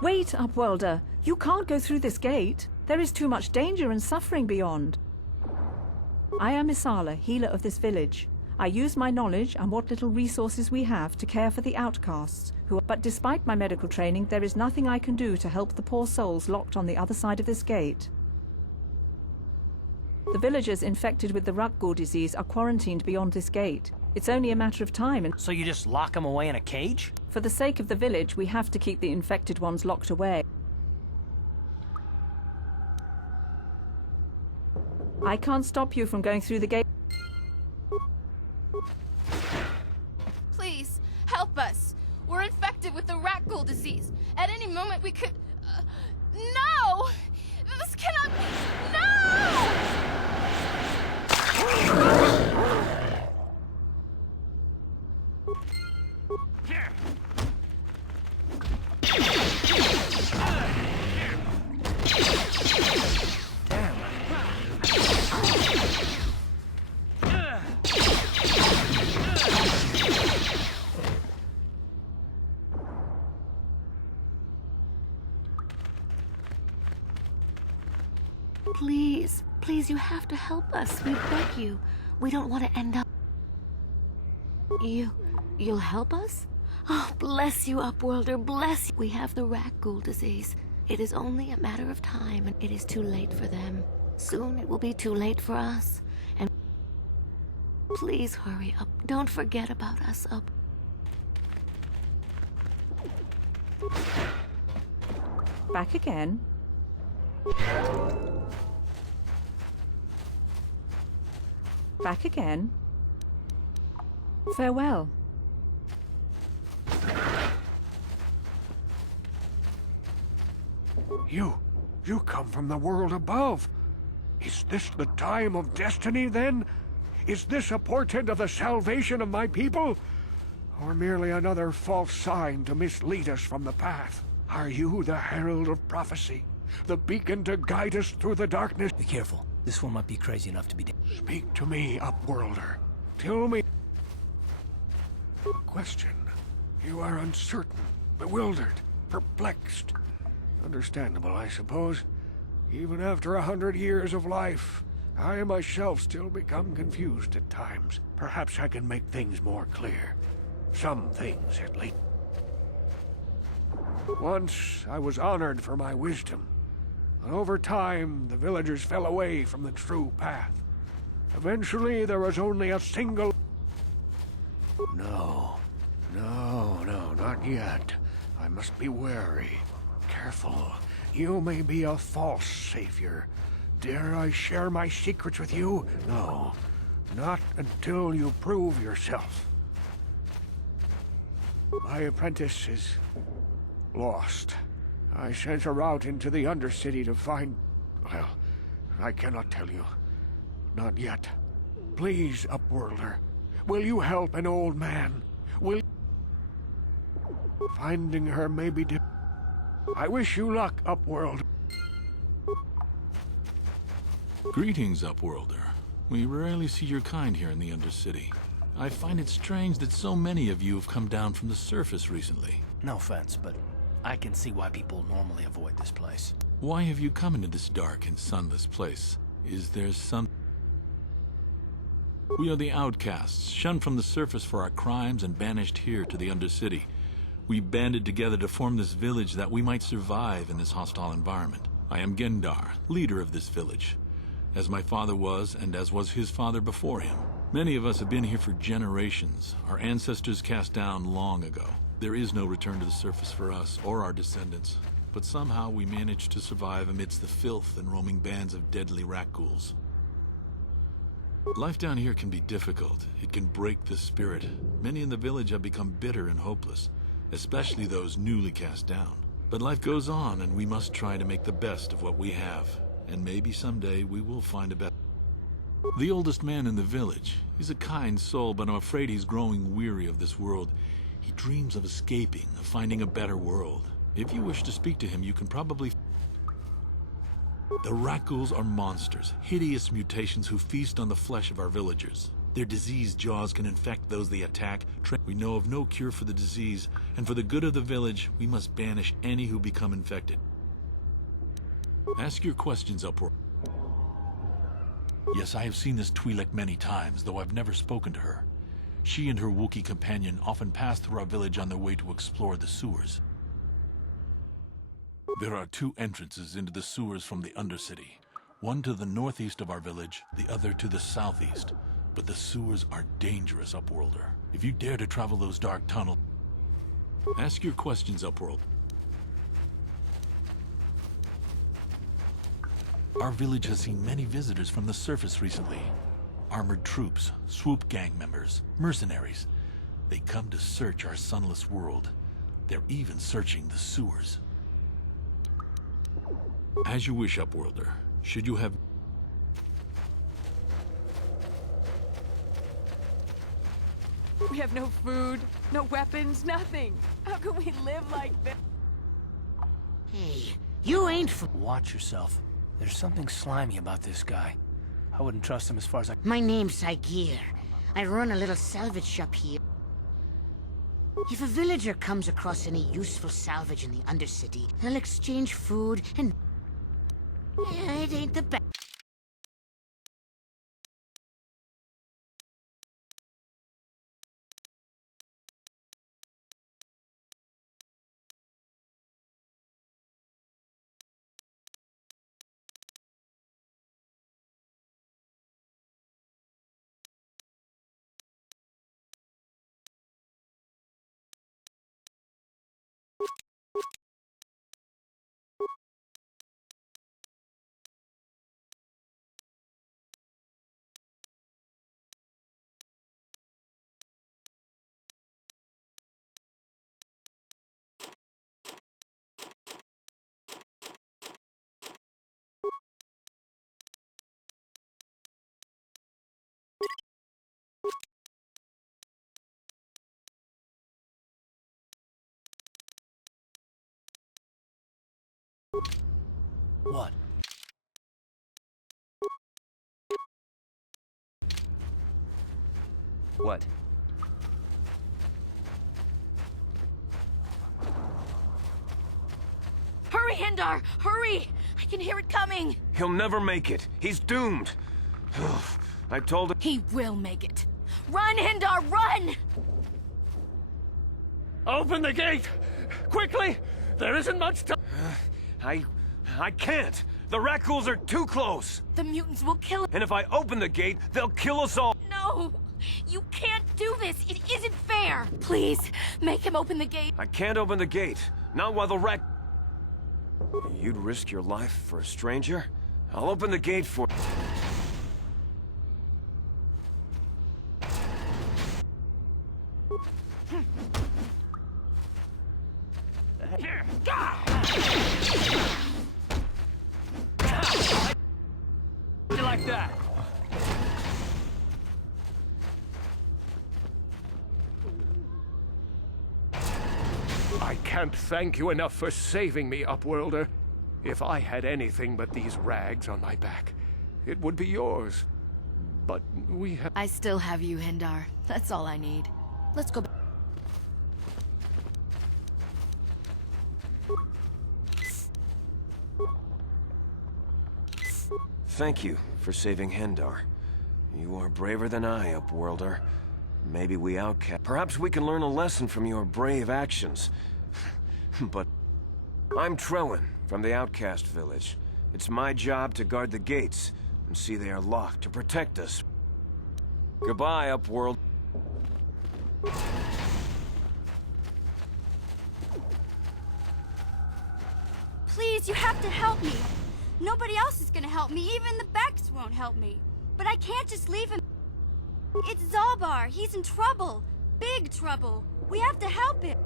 Wait, Upworlder. You can't go through this gate. There is too much danger and suffering beyond. I am Isala, healer of this village. I use my knowledge and what little resources we have to care for the outcasts, but despite my medical training, there is nothing I can do to help the poor souls locked on the other side of this gate. The villagers infected with the Rakghoul disease are quarantined beyond this gate. It's only a matter of time and— So you just lock them away in a cage? For the sake of the village, we have to keep the infected ones locked away. I can't stop you from going through the gate. Please, help us. We're infected with the Rakghoul disease. At any moment we could... No! This cannot be... No! Please, please, you have to help us. We beg you. We don't want to end up... You'll help us? Oh, bless you, Upworlder, bless you. We have the Rakghoul disease. It is only a matter of time, and it is too late for them. Soon it will be too late for us. And please hurry up. Don't forget about us, Up. Back again. Back again. Farewell. You come from the world above. Is this the time of destiny, then? Is this a portent of the salvation of my people? Or merely another false sign to mislead us from the path? Are you the herald of prophecy? The beacon to guide us through the darkness? Be careful. This one might be crazy enough to be... Speak to me, Upworlder. Tell me... Question. You are uncertain, bewildered, perplexed. Understandable, I suppose. Even after 100 years of life, I myself still become confused at times. Perhaps I can make things more clear. Some things, at least. Once, I was honored for my wisdom. And over time, the villagers fell away from the true path. Eventually, there was only a single... No, not yet. I must be wary. Careful. You may be a false savior. Dare I share my secrets with you? No, not until you prove yourself. My apprentice is lost. I sent her out into the Undercity to find... Well, I cannot tell you. Not yet. Please, Upworlder, will you help an old man? Will... Finding her may be... I wish you luck, Upworld. Greetings, Upworlder. We rarely see your kind here in the Undercity. I find it strange that so many of you have come down from the surface recently. No offense, but I can see why people normally avoid this place. Why have you come into this dark and sunless place? Is there some... We are the outcasts, shunned from the surface for our crimes and banished here to the Undercity. We banded together to form this village that we might survive in this hostile environment. I am Gendar, leader of this village, as my father was and as was his father before him. Many of us have been here for generations, our ancestors cast down long ago. There is no return to the surface for us or our descendants, but somehow we managed to survive amidst the filth and roaming bands of deadly Rakghouls. Life down here can be difficult. It can break the spirit. Many in the village have become bitter and hopeless, especially those newly cast down. But life goes on, and we must try to make the best of what we have. And maybe someday we will find a better... The oldest man in the village. He's a kind soul, but I'm afraid he's growing weary of this world. He dreams of escaping, of finding a better world. If you wish to speak to him, you can probably... The Rakghouls are monsters, hideous mutations who feast on the flesh of our villagers. Their diseased jaws can infect those they attack. We know of no cure for the disease, and for the good of the village, we must banish any who become infected. Ask your questions, Upworld. Yes, I have seen this Twi'lek many times, though I've never spoken to her. She and her Wookiee companion often pass through our village on their way to explore the sewers. There are two entrances into the sewers from the Undercity. One to the northeast of our village, the other to the southeast. But the sewers are dangerous, Upworlder. If you dare to travel those dark tunnels... Ask your questions, Upworld. Our village has seen many visitors from the surface recently. Armored troops, swoop gang members, mercenaries. They come to search our sunless world. They're even searching the sewers. As you wish, Upworlder. Should you have... We have no food, no weapons, nothing. How can we live like this? Hey, you ain't Watch yourself. There's something slimy about this guy. I wouldn't trust him as far as I... My name's Saigir. I run a little salvage shop here. If a villager comes across any useful salvage in the Undercity, they'll exchange food and... Yeah, it ain't the best. What? What? Hurry, Hindar! Hurry! I can hear it coming! He'll never make it. He's doomed. I told him... He will make it. Run, Hindar, run! Open the gate! Quickly! There isn't much time! I can't. The Rakghouls are too close. The mutants will kill him. And if I open the gate, they'll kill us all. No! You can't do this! It isn't fair! Please, make him open the gate. I can't open the gate. Not while the Rak... You'd risk your life for a stranger? I'll open the gate for... You like that? I can't thank you enough for saving me, Upworlder. If I had anything but these rags on my back, it would be yours. But we have... I still have you, Hindar. That's all I need. Let's go back. Thank you for saving Hendar. You are braver than I, Upworlder. Maybe we outcast... Perhaps we can learn a lesson from your brave actions. But... I'm Trellin, from the Outcast Village. It's my job to guard the gates, and see they are locked to protect us. Goodbye, Upworld. Please, you have to help me. Nobody else is gonna help me. Even the Becks won't help me. But I can't just leave him. It's Zalbar. He's in trouble. Big trouble. We have to help him.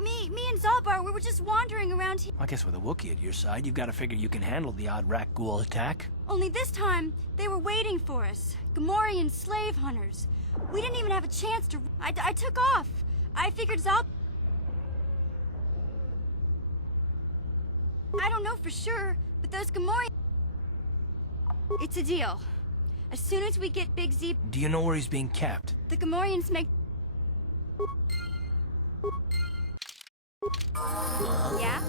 Me and Zalbar, we were just wandering around here. I guess with a Wookiee at your side, you've got to figure you can handle the odd Rakghoul attack. Only this time, they were waiting for us. Gamorrean slave hunters. We didn't even have a chance to... I took off. I figured Zal... I don't know for sure, but those Gamorrean... It's a deal. As soon as we get Big Z, Do you know where he's being kept? the Gamorreans make... Yeah?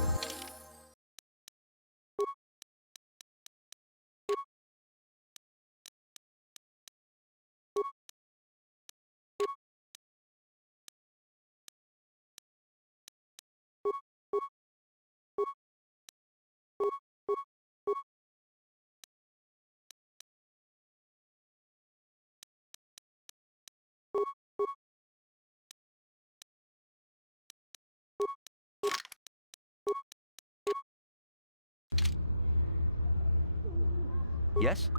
Yes?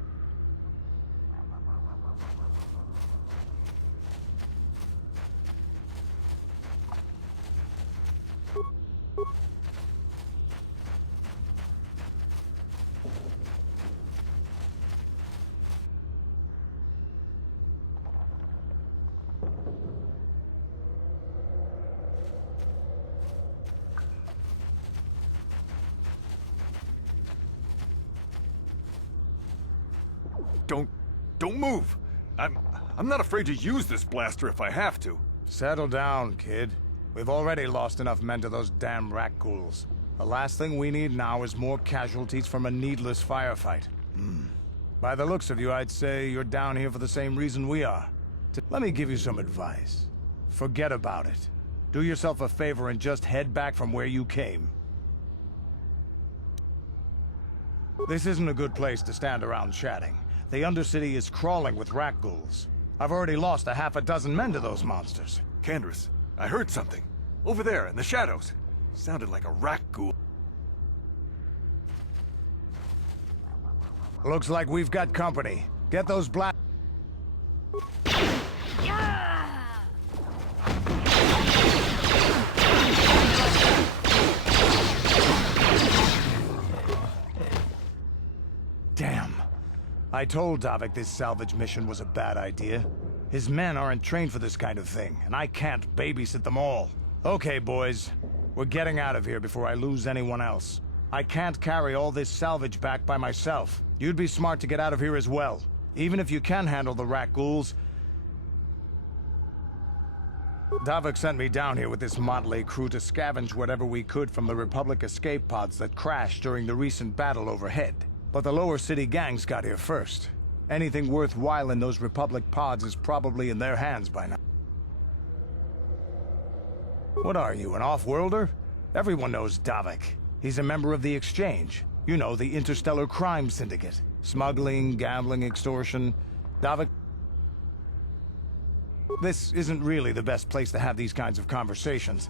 Don't move! I'm not afraid to use this blaster if I have to. Settle down, kid. We've already lost enough men to those damn rat ghouls. The last thing we need now is more casualties from a needless firefight. By the looks of you, I'd say you're down here for the same reason we are. Let me give you some advice. Forget about it. Do yourself a favor and just head back from where you came. This isn't a good place to stand around chatting. The Undercity is crawling with rat ghouls. I've already lost a half a dozen men to those monsters. Candace, I heard something. Over there, in the shadows. Sounded like a rat ghoul. Looks like we've got company. Get those black... Damn. I told Davik this salvage mission was a bad idea. His men aren't trained for this kind of thing, and I can't babysit them all. Okay, boys. We're getting out of here before I lose anyone else. I can't carry all this salvage back by myself. You'd be smart to get out of here as well. Even if you can handle the rat ghouls. Davik sent me down here with this motley crew to scavenge whatever we could from the Republic escape pods that crashed during the recent battle overhead. But the lower city gangs got here first. Anything worthwhile in those Republic pods is probably in their hands by now. What are you, an off-worlder? Everyone knows Davik. He's a member of the Exchange. You know, the Interstellar Crime Syndicate. Smuggling, gambling, extortion. Davik... This isn't really the best place to have these kinds of conversations.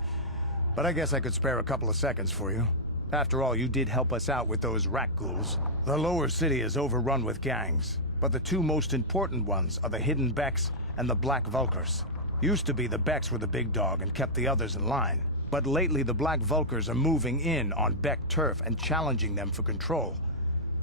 But I guess I could spare a couple of seconds for you. After all, you did help us out with those rat ghouls. The lower city is overrun with gangs, but the two most important ones are the Hidden Becks and the Black Vulkars. Used to be the Becks were the big dog and kept the others in line. But lately the Black Vulkars are moving in on Beck turf and challenging them for control.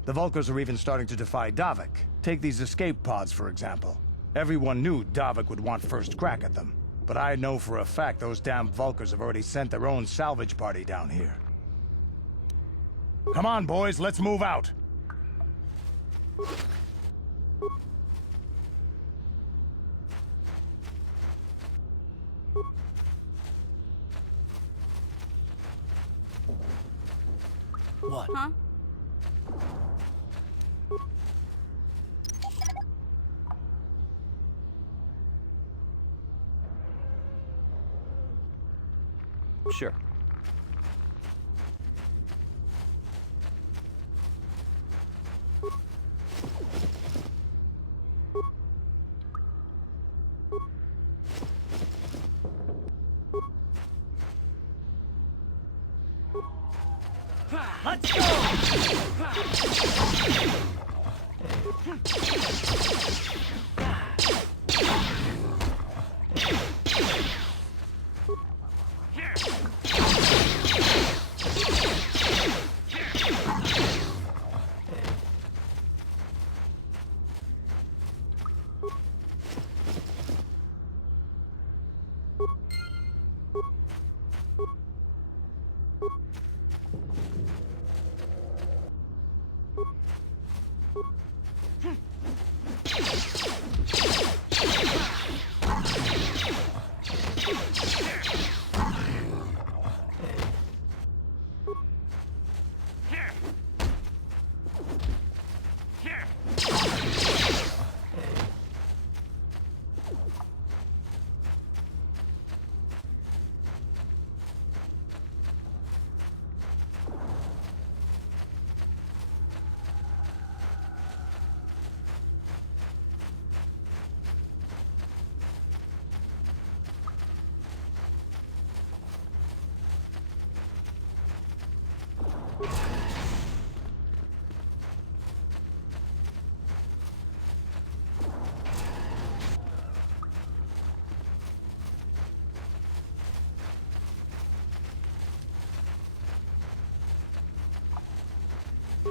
The Vulkars are even starting to defy Davik. Take these escape pods, for example. Everyone knew Davik would want first crack at them. But I know for a fact those damn Vulkars have already sent their own salvage party down here. Come on, boys, let's move out! What? Huh? Sure. Let's go!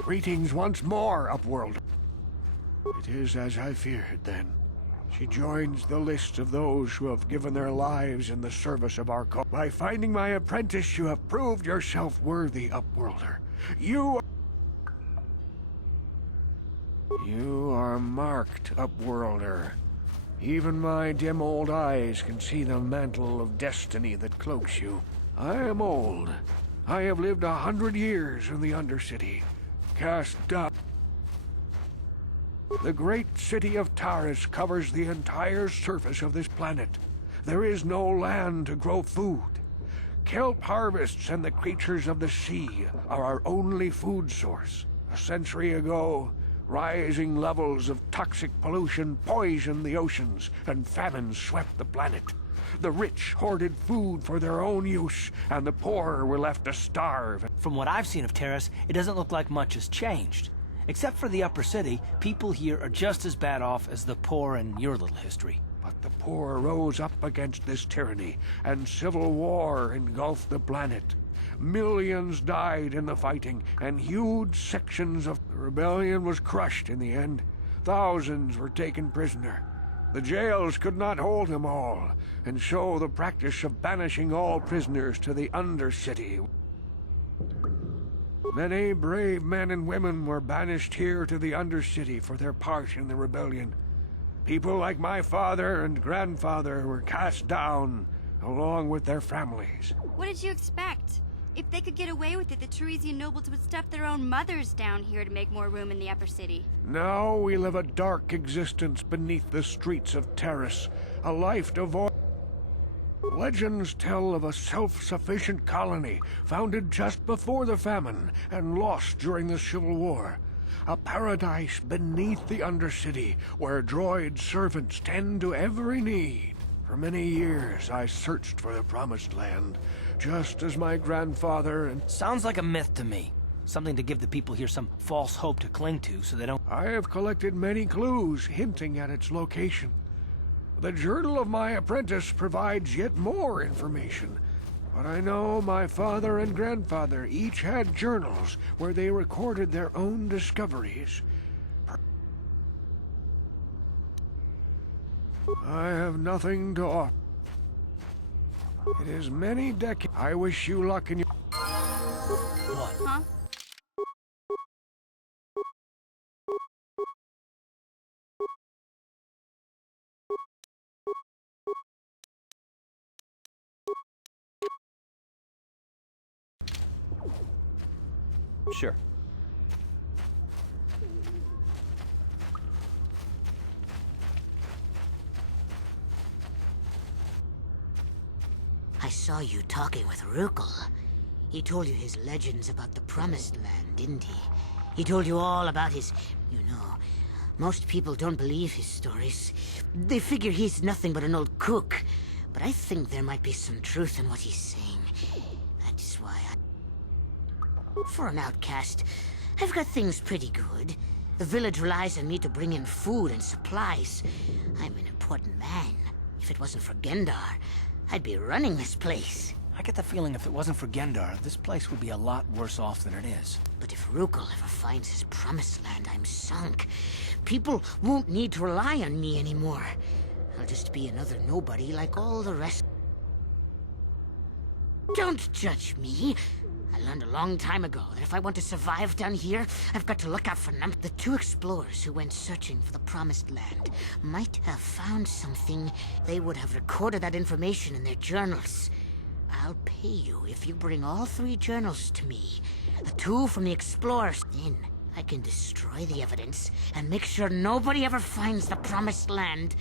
Greetings once more, Upworld. It is as I feared, then. She joins the list of those who have given their lives in the service of our cause. By finding my apprentice, you have proved yourself worthy, Upworlder. You are marked, Upworlder. Even my dim old eyes can see the mantle of destiny that cloaks you. I am old. I have lived 100 years in the Undercity. Cast down. The great city of Taris covers the entire surface of this planet. There is no land to grow food. Kelp harvests and the creatures of the sea are our only food source. A century ago, rising levels of toxic pollution poisoned the oceans, and famine swept the planet. The rich hoarded food for their own use, and the poor were left to starve. From what I've seen of Taris, it doesn't look like much has changed. Except for the upper city, people here are just as bad off as the poor in your little history. But the poor rose up against this tyranny, and civil war engulfed the planet. Millions died in the fighting, and huge sections of the rebellion was crushed in the end. Thousands were taken prisoner. The jails could not hold them all, and so the practice of banishing all prisoners to the Undercity. Many brave men and women were banished here to the Undercity for their part in the rebellion. People like my father and grandfather were cast down, along with their families. What did you expect? If they could get away with it, the Teresian nobles would stuff their own mothers down here to make more room in the upper city. Now we live a dark existence beneath the streets of Taris, a life devoid. Legends tell of a self-sufficient colony founded just before the famine and lost during the Civil War. A paradise beneath the Undercity where droid servants tend to every need. For many years I searched for the Promised Land, just as my grandfather and... Sounds like a myth to me. Something to give the people here some false hope to cling to so they don't... I have collected many clues hinting at its location. The journal of my apprentice provides yet more information. But I know my father and grandfather each had journals where they recorded their own discoveries. I have nothing to offer. It is many decades. I wish you luck in your... What? Huh? Sure. I saw you talking with Rukel. He told you his legends about the Promised Land, didn't he? He told you all about his... You know, most people don't believe his stories. They figure he's nothing but an old cook. But I think there might be some truth in what he's saying. That's why For an outcast, I've got things pretty good. The village relies on me to bring in food and supplies. I'm an important man. If it wasn't for Gendar, I'd be running this place. I get the feeling if it wasn't for Gendar, this place would be a lot worse off than it is. But if Rukel ever finds his Promised Land, I'm sunk. People won't need to rely on me anymore. I'll just be another nobody like all the rest. Don't judge me. I learned a long time ago that if I want to survive down here, I've got to look out for numbers. The two explorers who went searching for the Promised Land might have found something. They would have recorded that information in their journals. I'll pay you if you bring all 3 journals to me. The 2 from the explorers. Then I can destroy the evidence and make sure nobody ever finds the Promised Land.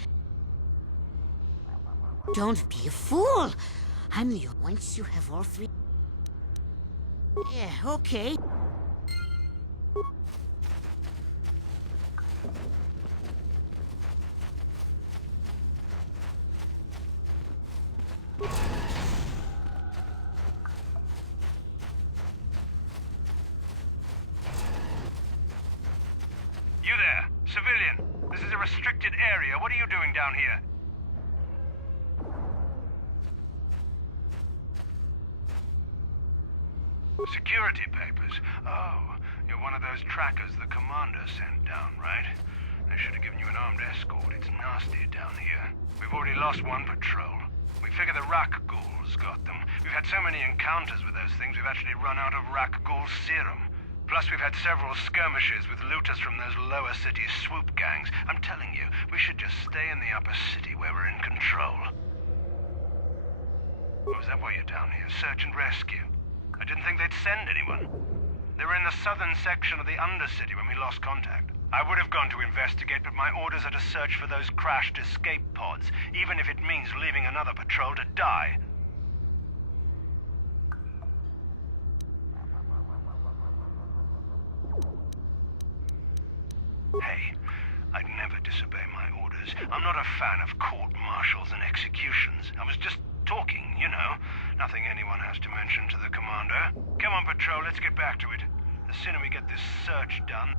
Don't be a fool. I'm the... Once you have all 3... Yeah, okay. You there, civilian. This is a restricted area. What are you doing down here? Security papers. Oh, You're one of those trackers the commander sent down, right? They should have given you an armed escort. It's nasty down here. We've already lost one patrol. We figure the Rak Ghouls got them. We've had so many encounters with those things, we've actually run out of Rak Ghoul serum. Plus, we've had several skirmishes with looters from those lower city swoop gangs. I'm telling you, we should just stay in the upper city where we're in control. Oh, is that why you're down here? Search and rescue? I didn't think they'd send anyone. They were in the southern section of the Undercity when we lost contact. I would have gone to investigate, but my orders are to search for those crashed escape pods, even if it means leaving another patrol to die. Hey, I'd never disobey my orders. I'm not a fan of court-martials and executions. I was just talking, you know. Nothing anyone has to mention to the commander. Come on, Patrol, let's get back to it. The sooner we get this search done...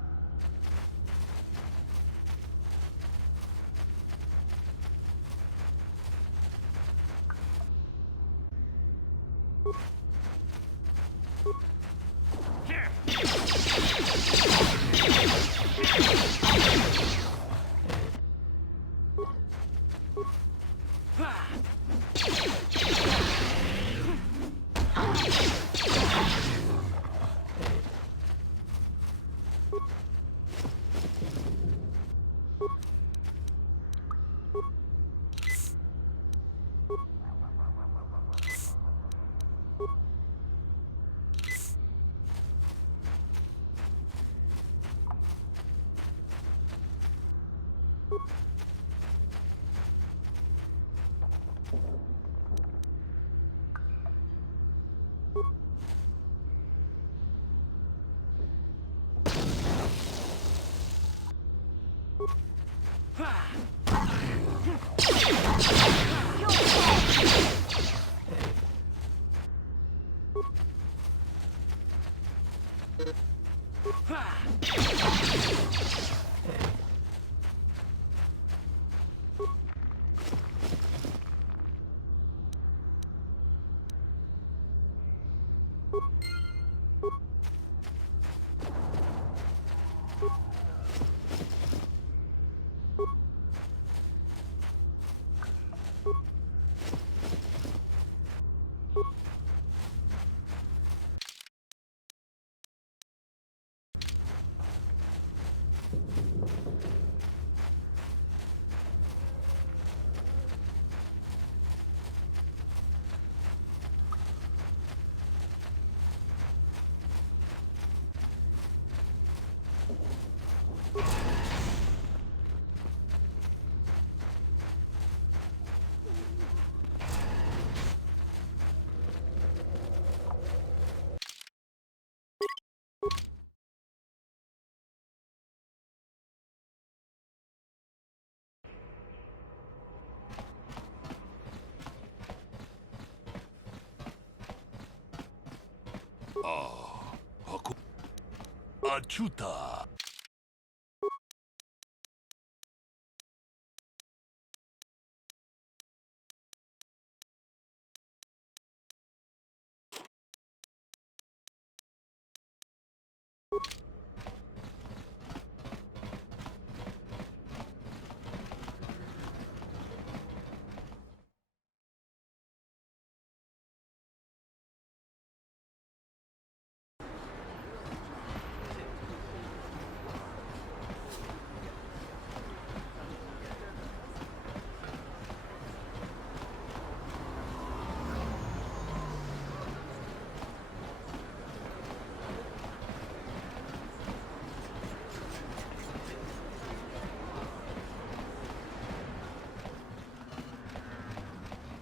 Achuta.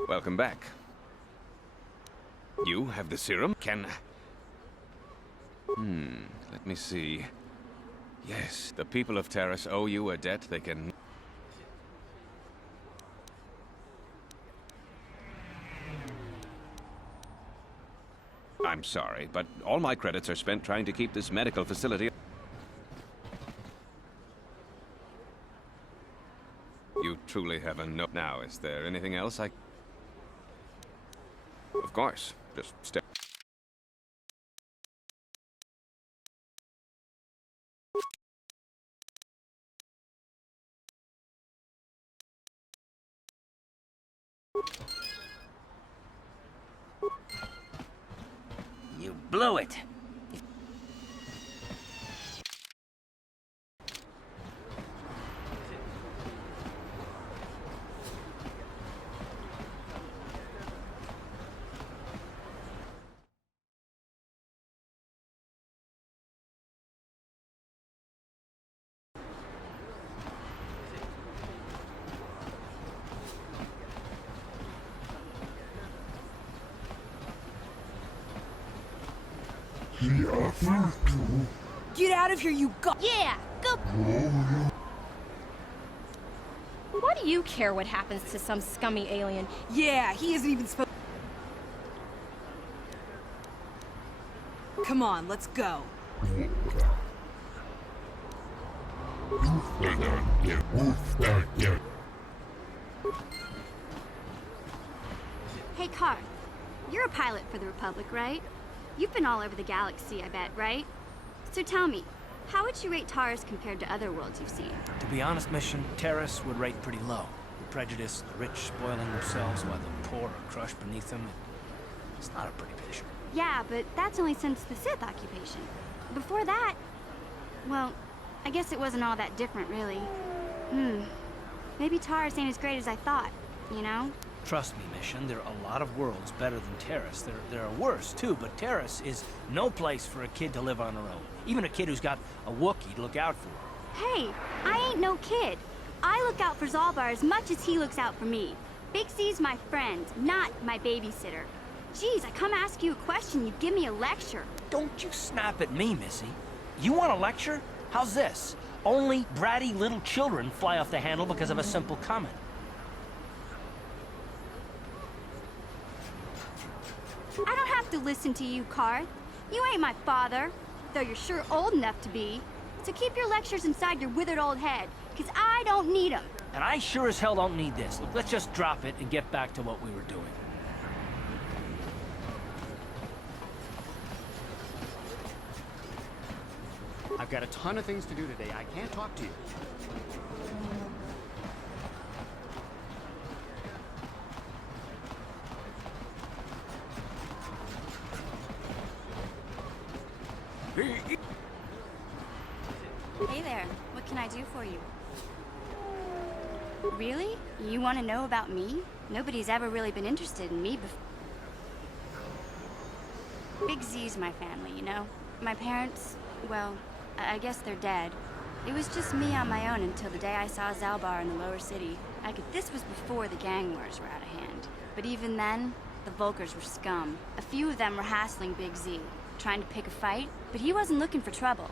Welcome back. You have the serum? Let me see. Yes, the people of Taris owe you a debt they can... I'm sorry, but all my credits are spent trying to keep this medical facility... You truly have a no... Now, is there anything else I... Of course. Just step... Blow it. Get out of here, you go- Yeah, go. Why do you care what happens to some scummy alien? Yeah, he isn't even supposed- Come on, let's go. Hey, Carr. You're a pilot for the Republic, right? You've been all over the galaxy, I bet, right? So tell me, how would you rate Taurus compared to other worlds you've seen? To be honest, Mission, Terrace would rate pretty low. The prejudice, the rich spoiling themselves while the poor are crushed beneath them. It's not a pretty picture. Yeah, but that's only since the Sith occupation. Before that, well, I guess it wasn't all that different, really. Maybe Taurus ain't as great as I thought, you know? Trust me, Mission, there are a lot of worlds better than Terrace. There are worse, too, but Terrace is no place for a kid to live on her own. Even a kid who's got a Wookiee to look out for. Hey, I ain't no kid. I look out for Zalbar as much as he looks out for me. Big Z's my friend, not my babysitter. Geez, I come ask you a question, you give me a lecture. Don't you snap at me, Missy. You want a lecture? How's this? Only bratty little children fly off the handle because of a simple comment. I don't have to listen to you, Carr. You ain't my father, though you're sure old enough to be. So keep your lectures inside your withered old head, because I don't need them. And I sure as hell don't need this. Look, let's just drop it and get back to what we were doing. I've got a ton of things to do today. I can't talk to you. Hey there, what can I do for you? Really? You want to know about me? Nobody's ever really been interested in me before. Big Z's my family, you know? My parents, well, I guess they're dead. It was just me on my own until the day I saw Zalbar in the lower city. This was before the gang wars were out of hand. But even then, the Vulkars were scum. A few of them were hassling Big Z, trying to pick a fight, but he wasn't looking for trouble.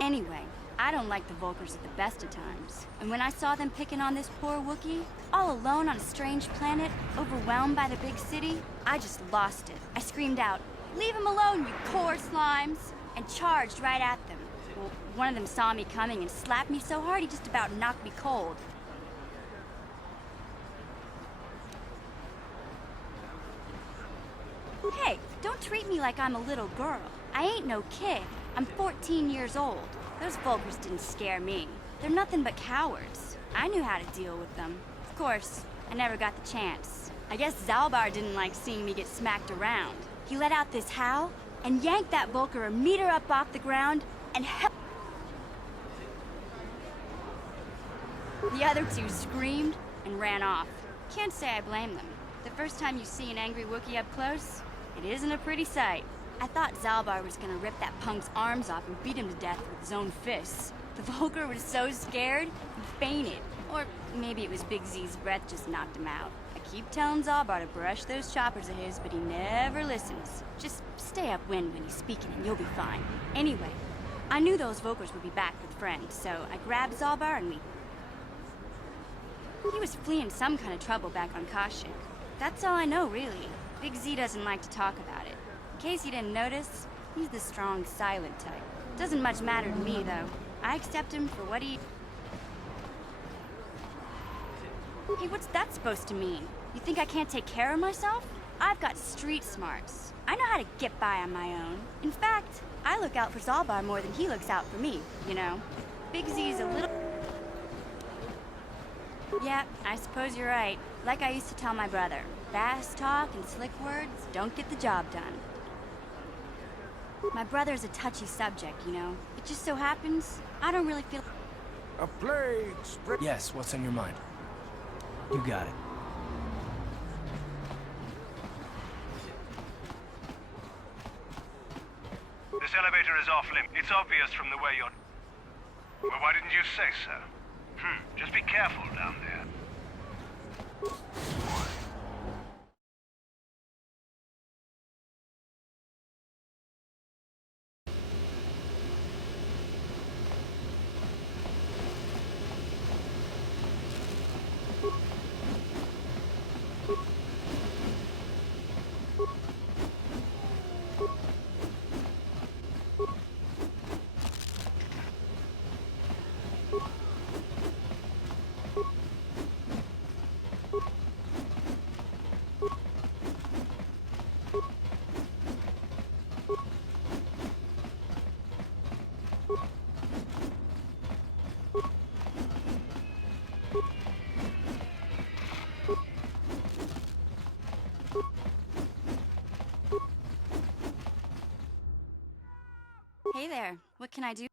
Anyway, I don't like the Vulkars at the best of times. And when I saw them picking on this poor Wookiee, all alone on a strange planet, overwhelmed by the big city, I just lost it. I screamed out, "Leave him alone, you poor slimes!" and charged right at them. Well, one of them saw me coming and slapped me so hard he just about knocked me cold. Hey, don't treat me like I'm a little girl. I ain't no kid. I'm 14 years old. Those Vulkars didn't scare me. They're nothing but cowards. I knew how to deal with them. Of course, I never got the chance. I guess Zalbar didn't like seeing me get smacked around. He let out this howl and yanked that Vulkar a meter up off the ground and The other two screamed and ran off. Can't say I blame them. The first time you see an angry Wookiee up close, it isn't a pretty sight. I thought Zalbar was gonna rip that punk's arms off and beat him to death with his own fists. The Vulkar was so scared, he fainted. Or maybe it was Big Z's breath just knocked him out. I keep telling Zalbar to brush those choppers of his, but he never listens. Just stay upwind when he's speaking and you'll be fine. Anyway, I knew those Vulkars would be back with friends, so I grabbed Zalbar and He was fleeing some kind of trouble back on Kashyyyk. That's all I know, really. Big Z doesn't like to talk about it. In case you didn't notice, he's the strong, silent type. Doesn't much matter to me, though. I accept him for what he... Hey, what's that supposed to mean? You think I can't take care of myself? I've got street smarts. I know how to get by on my own. In fact, I look out for Zalbar more than he looks out for me, you know? Big Z's a little... Yeah, I suppose you're right. Like I used to tell my brother, fast talk and slick words don't get the job done. My brother's a touchy subject, you know. It just so happens, I don't really feel... A plague spread... Yes, what's on your mind? You got it. This elevator is off limit. It's obvious from the way you're... Well, why didn't you say so? Just be careful down there. Hey there, what can I do?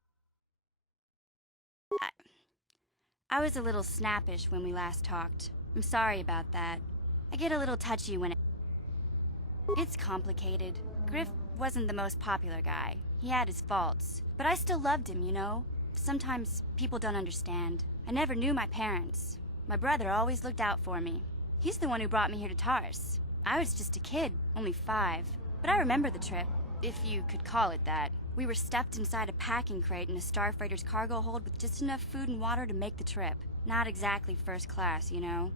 I was a little snappish when we last talked. I'm sorry about that. I get a little touchy when It's complicated. Griff wasn't the most popular guy. He had his faults. But I still loved him, you know? Sometimes people don't understand. I never knew my parents. My brother always looked out for me. He's the one who brought me here to Taurus. I was just a kid, only 5. But I remember the trip, if you could call it that. We were stuffed inside a packing crate in a starfreighter's cargo hold with just enough food and water to make the trip. Not exactly first class, you know?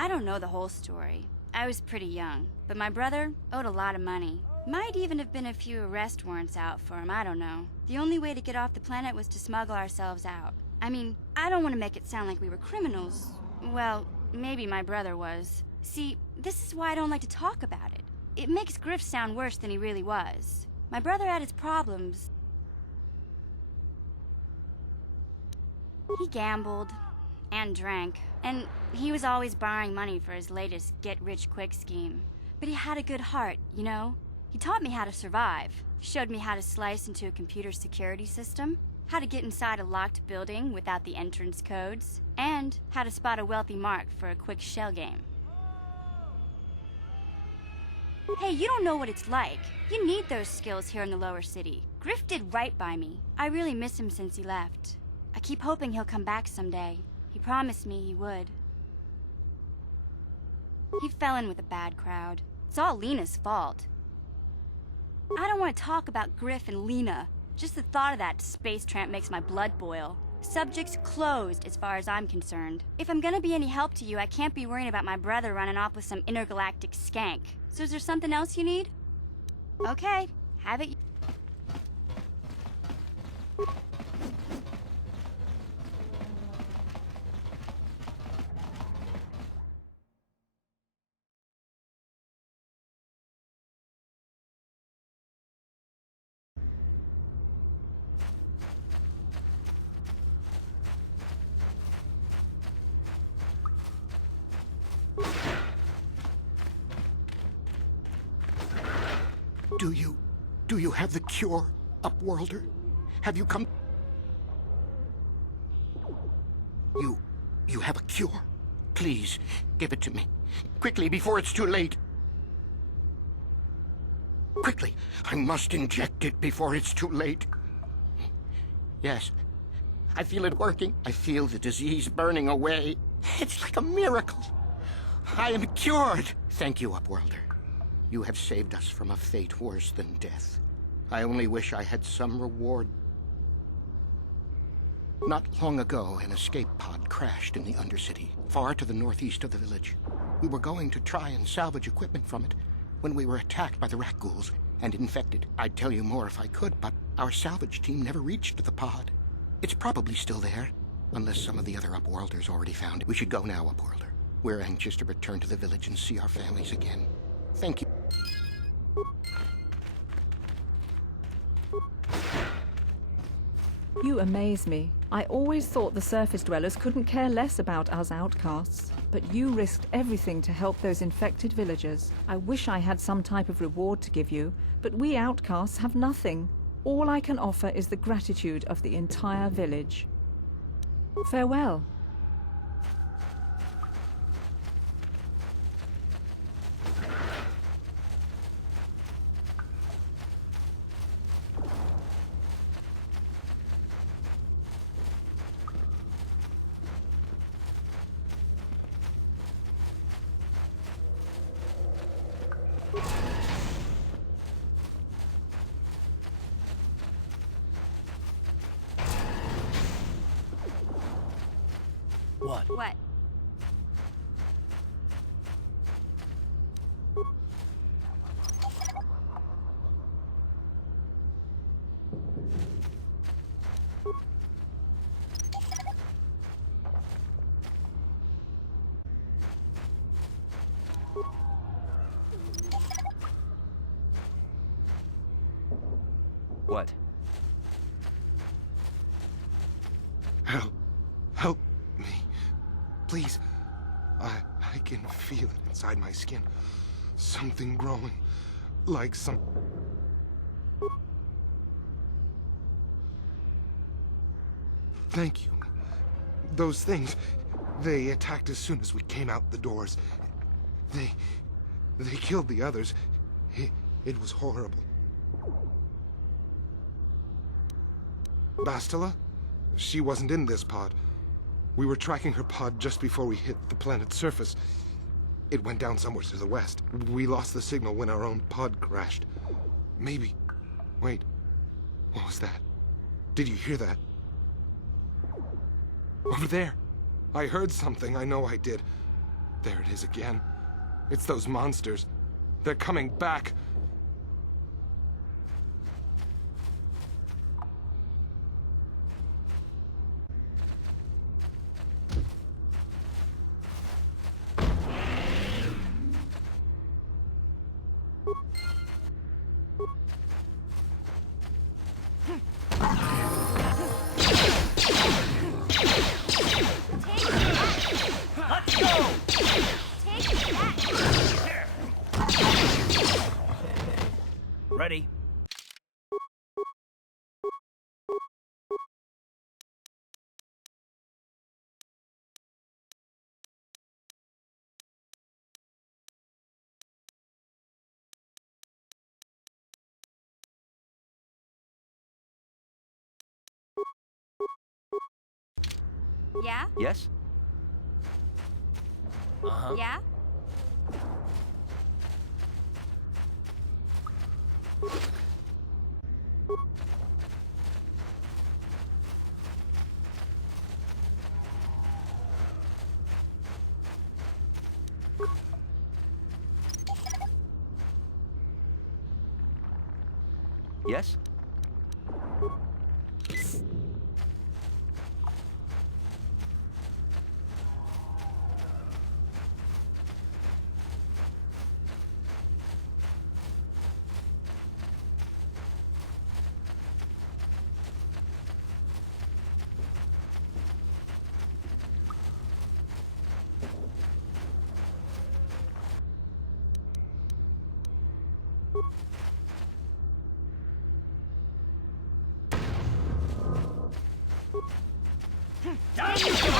I don't know the whole story. I was pretty young, but my brother owed a lot of money. Might even have been a few arrest warrants out for him, I don't know. The only way to get off the planet was to smuggle ourselves out. I mean, I don't want to make it sound like we were criminals. Well, maybe my brother was. See, this is why I don't like to talk about it. It makes Griff sound worse than he really was. My brother had his problems. He gambled and drank, and he was always borrowing money for his latest get-rich-quick scheme. But he had a good heart, you know? He taught me how to survive, showed me how to slice into a computer security system, how to get inside a locked building without the entrance codes, and how to spot a wealthy mark for a quick shell game. Hey, you don't know what it's like. You need those skills here in the lower city. Griff did right by me. I really miss him since he left. I keep hoping he'll come back someday. He promised me he would. He fell in with a bad crowd. It's all Lena's fault. I don't want to talk about Griff and Lena. Just the thought of that space tramp makes my blood boil. Subject's closed as far as I'm concerned. If I'm gonna be any help to you, I can't be worrying about my brother running off with some intergalactic skank. So is there something else you need? Okay, have it. Do you have the cure, Upworlder? Have you come... You have a cure? Please, give it to me. Quickly, before it's too late. Quickly, I must inject it before it's too late. Yes, I feel it working. I feel the disease burning away. It's like a miracle. I am cured. Thank you, Upworlder. You have saved us from a fate worse than death. I only wish I had some reward. Not long ago, an escape pod crashed in the Undercity, far to the northeast of the village. We were going to try and salvage equipment from it when we were attacked by the rat ghouls and infected. I'd tell you more if I could, but our salvage team never reached the pod. It's probably still there, unless some of the other Upworlders already found it. We should go now, Upworlder. We're anxious to return to the village and see our families again. Thank you. You amaze me. I always thought the surface dwellers couldn't care less about us outcasts. But you risked everything to help those infected villagers. I wish I had some type of reward to give you, but we outcasts have nothing. All I can offer is the gratitude of the entire village. Farewell. What? What? What? Help me. Please. I can feel it inside my skin. Something growing. Like some... Thank you. Those things, they attacked as soon as we came out the doors. They killed the others. It was horrible. Bastila? She wasn't in this pod. We were tracking her pod just before we hit the planet's surface. It went down somewhere to the west. We lost the signal when our own pod crashed. Maybe... Wait. What was that? Did you hear that? Over there. I heard something. I know I did. There it is again. It's those monsters. They're coming back. Let's go! Ready? Yeah? Yes? Uh-huh. Yeah? Yes? Down you go!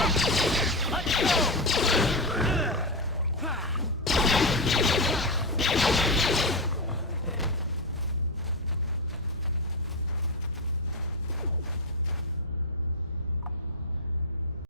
Let's go!